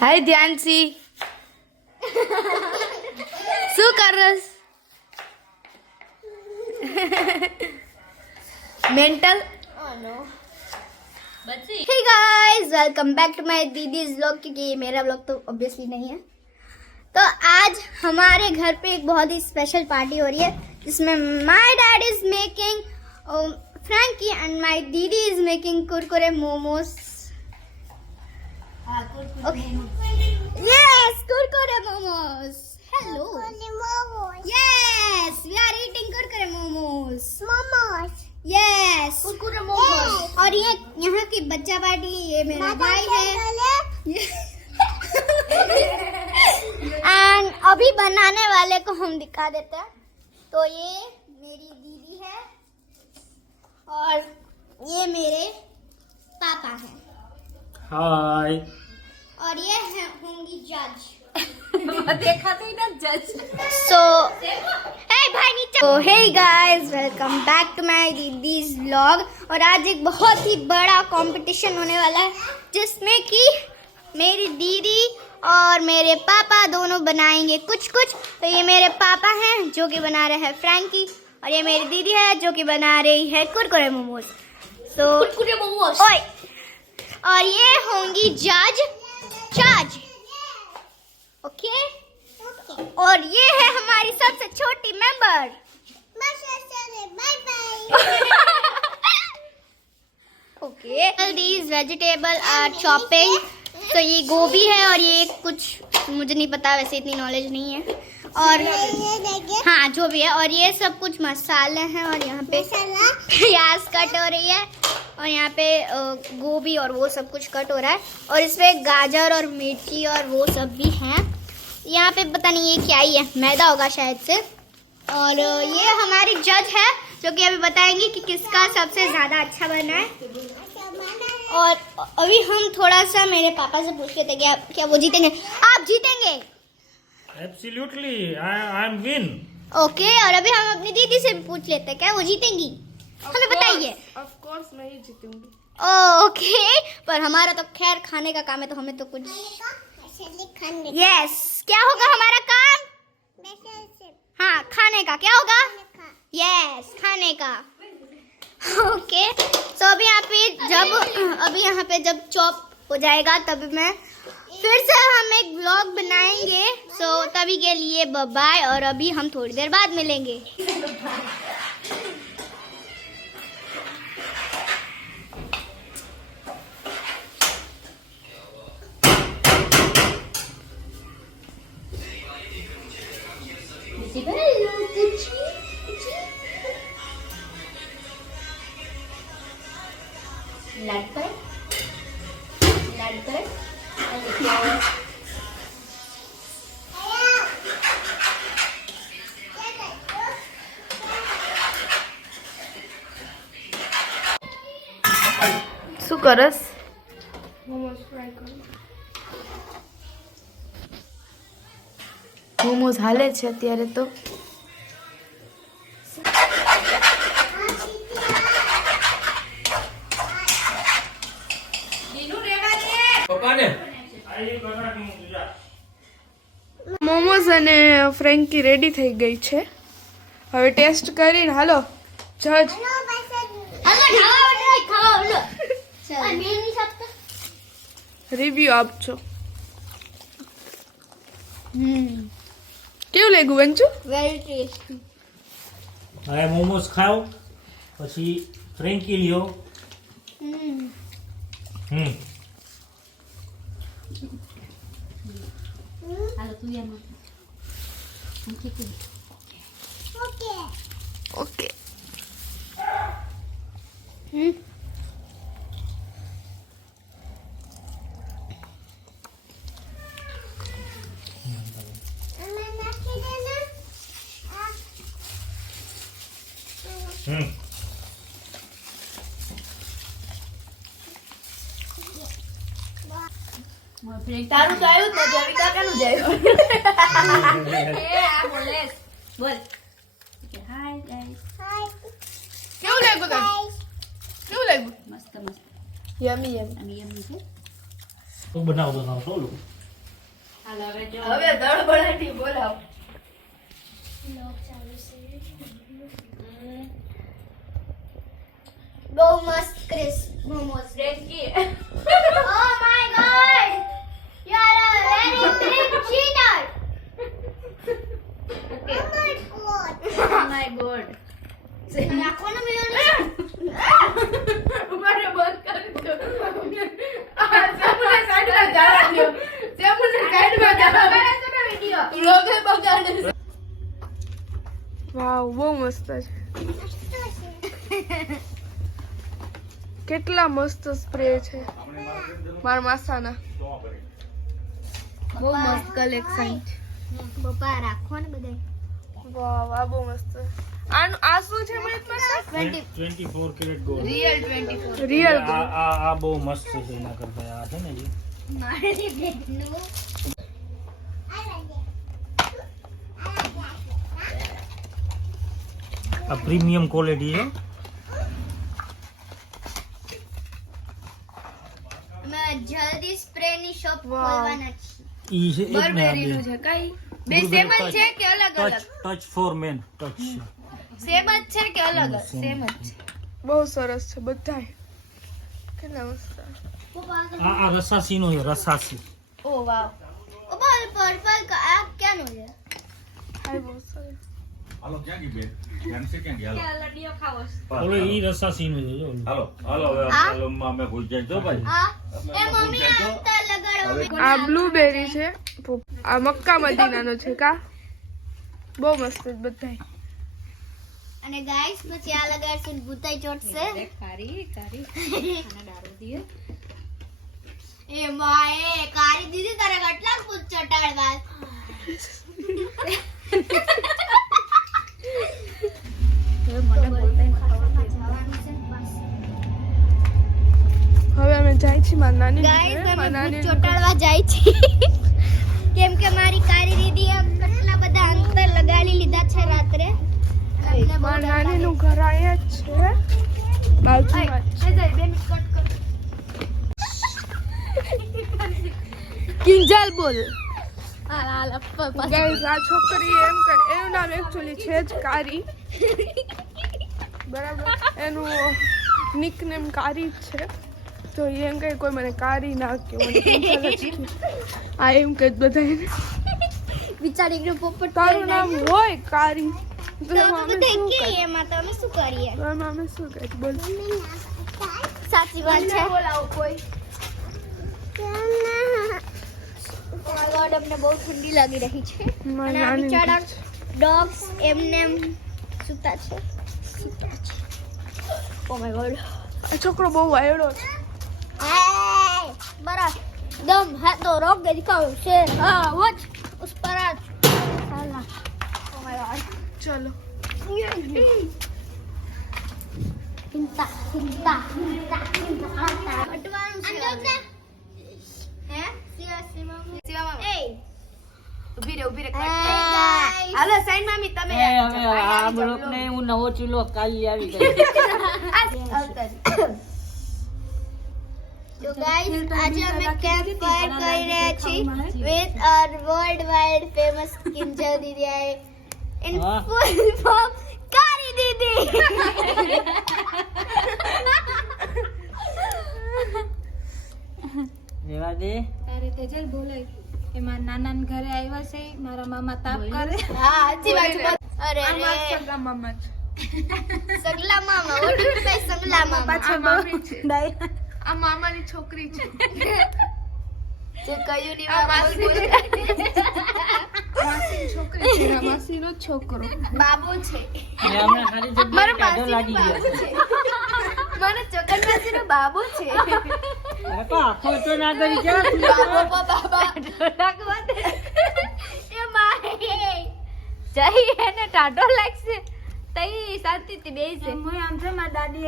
હાય ધ્યાનસી, શું કરસ? मेंटल hey guys, welcome back to my didis vlog. क्योंकि ये मेरा व्लॉग तो ऑब्वियसली नहीं है। तो आज हमारे घर पे एक बहुत ही स्पेशल पार्टी हो रही है जिसमें my dad is making frankie and my didi is making kurkure momos. Okay, yes, kurkure momos. Hello, yes, we are eating kurkure momos. Yes, kurkure momos. और ये यहाँ की बच्चा पार्टी, ये मेरा भाई है। एंड अभी बनाने वाले को हम दिखा देते हैं। तो ये मेरी दीदी है और ये मेरे पापा हैं। हाय। और ये है होंगी जज। देखा थे ना जज। सो हे भाई नीचे। तो hey guys, welcome back to my didis vlog. और आज एक बहुत ही बड़ा कंपटीशन होने वाला है जिसमें कि मेरी दीदी और मेरे पापा दोनों बनाएंगे कुछ कुछ। तो ये मेरे पापा हैं जो कि बना रहे हैं फ्रैंकी, और ये मेरी दीदी है जो कि बना रही है कुरकुरे मोमोज। सो कुरकुरे मोमोज। और ये होंगी जज। ओके। और ये है हमारी सबसे छोटी member. Okay, these vegetable are chopping. तो ये गोभी है और ये कुछ मुझे नहीं पता, वैसे इतनी नॉलेज नहीं है। और हाँ, जो भी है। और ये सब कुछ मसाले हैं और यहाँ पे प्याज कट हो रही है और यहाँ पे गोभी और वो सब कुछ कट हो रहा है। और इसमें गाजर और मिर्ची और वो सब भी हैं। यहाँ पे पता नहीं ये क्या ही है, मैदा होगा शायद से। और ये हमारी जज है जो कि अभी बताएंगे कि किसका सबसे ज्यादा अच्छा बना है। और अभी हम थोड़ा सा मेरे पापा से पूछ लेते हैं क्या वो जीतेंगे। आप जीतेंगे? Absolutely, I am win. Okay. और अभी हम अपनी दीदी से भी पूछ लेते हैं क्या वो जीतेंगी। हमें बताइए। ऑफ कोर्स मैं ही जीतूंगी। ओके, पर हमारा तो खैर खाने का काम है तो हमें तो कुछ। यस, क्या होगा हमारा काम? हाँ, खाने का। क्या होगा? यस, खाने का। ओके। तो अभी यहाँ पे जब चॉप हो जाएगा तब मैं फिर से हम एक व्लॉग बनाएंगे। सो तभी के लिए बाय बाय। और अभी हम थोड़ी देर बाद मिलेंगे। શું કરસ? મોમોસ ફ્રાય કરું. મોમોસ હાલે છે અત્યારે તો. મોમોસ અને ફ્રેન્કી રેડી થઈ ગઈ છે. હવે ટેસ્ટ કરીને હાલો જજ. રિવ્યુ આપજો. કેવું લાગ્યું વંચુ? Very tasty. હવે મોમોસ ખાઓ પછી ફ્રેન્કી લ્યો। ઓકે. તારું તો આવ્યું તો જવી કાકાનું જ આવ્યું। એ આ બોલે બોલ હાય ગાઈસ। કેવું લાગ્યું? કેવું લાગ્યું? યમી યમી તો બનાવો તો સોલું હવે દળબડાટી બોલાવ બહુ મસ્ત crisp momos. Frankie Oh my god! You are a very big cheater! Oh my God નાખવાનો મેયોનેઝ. ઉમારે બંધ કરી દો આ સેમુને સાઈડમાં જવા દો સેમુને સાઈડમાં જવા દો વિડિયો લોગે બગાડે વાવ બહુ મસ્ત છે કેટલા મસ્ત સ્પ્રે છે મારા માસાના બહુ મસ્ત કલેક્શન છે પપ્પા રાખો ને બધાય. વાવ આ બહુ મસ્ત આનું આ શું છે મહિત માસા 24 કેરેટ ગોલ્ડ. રિયલ આ બહુ મસ્ત છે એના કરતા આ છે ને જે મારી બેનનું આ પ્રીમિયમ ક્વોલિટી છે. અમે જલ્દી સ્પ્રે ની શોપ વાવ. ખોલવાના છીએ. ઈ છે એક ને આ બર્બેરી નું બે. છે કઈ બે સેમ જ છે કે અલગ અલગ touch for man touch same જ છે કે અલગ અલગ સેમ. સેમ જ છે બહુ સરસ છે બધાય કેટલા મસ્ત પપ્પા આ રસાસી નો છે રસાસી. ઓ વાવ પપ્પા પર્પલ આ ક્યાંનું છે? આ બહુ સરસ હાલો ક્યાં ગઈ બેન ધ્યાન છે ક્યાં ગયા લડીઓ ખાવો ઓલો ઈ રસાસી નો છે જો. હાલો હાલો હવે આ? હાલો અમે ભૂલ જાય તો ભાઈ આ એ મમ્મી આ અંતર લગાડવા આ બ્લુબેરી છે આ મક્કા મદીનાનો છે કા બહુ મસ્ત છે બધાય અને ગાઈસ પછી આ લગાડશું ને ભૂતાઈ ચોટશે. એ માએ કારી દીદી તારે કેટલા ભૂત ચોટાડવા. હવે અમે જાય છીએ મારા નાની ગાઈસ અમે ભૂત ચોટાડવા જાય છે કેમ કે મારી કારી દીદીએ કેટલા બધા અંતર લગાડી લીધા છે રાત્રે. મારા નાની નું ઘર અહીંયા જ છે બાજુમાં કિંજલ બોલ ગાઈસ આ છોકરી એમ કે એનું નામ એકચ્યુઅલી છે જ કારી બરાબર એનું નિકનેમ કારી જ છે તો એ એમ કહે કોઈ મને કારી ના કે મને કિંજલ જ કહે. આ એમ કે બધાને બિચારી એકદમ પોપટ તારું નામ હોય કારી તો તો અમે બધા શું કે કરીએ? એમાં તો અમે શું કરીએ? તો અમે શું કરીએ બોલ સાચી વાત છે. બોલાવો કોઈ Oh my God, અમને બહુ ઠંડી લાગી રહી છે મારી અને આ નાની બિચારા ડોગ્સ એમને એમ સૂતા છે. Oh my God. આ છોકરો બહુ વાયડો છે बड़ा दम है तो रोक के दिखाओ शेर हाँ वॉच उस पर आज साला ओ माय गॉड ચલો चिंता चिंता चिंता चिंता अटवान से हैं सीरियसली मम्मी ए ઉભી રે guys. હાલો સાઈન મામી તમે હવે આ બ્લોકને હું નવો ચૂલો કાલી આવી ગયો तो गाइस आज हम कैंप फायर कर रहे છીએ with our worldwide famous Kinjal दीदी आए in हाँ। full form कारी दीदी રેવા દે અરે તેજલ બોલે કે મારા નાના ઘરે આવ્યા છે મારા મામા તાપ કરે हाँ अच्छी बात है अरे આ रे માસ્ટર મામા છે सगला मामा what do you say सगला मामा આ મામી છે આ મામાની છોકરી છે જે કયું ની આ મામા માસીની છોકરી છે આ માસીનો જ છોકરો બાબુ છે અને હમણાં ખાલી જગ્યાએ કાઢો લાગી ગયો મને ચોકન માસી નો બાબુ છે અરે પા આખો તો ના કરી જા બાબા બાબા ઢોલકવા દે એ મારે જઈ એને ટાઢો લાગશે તઈ શાંતિથી બેસે હું આમ છે મારા દાદી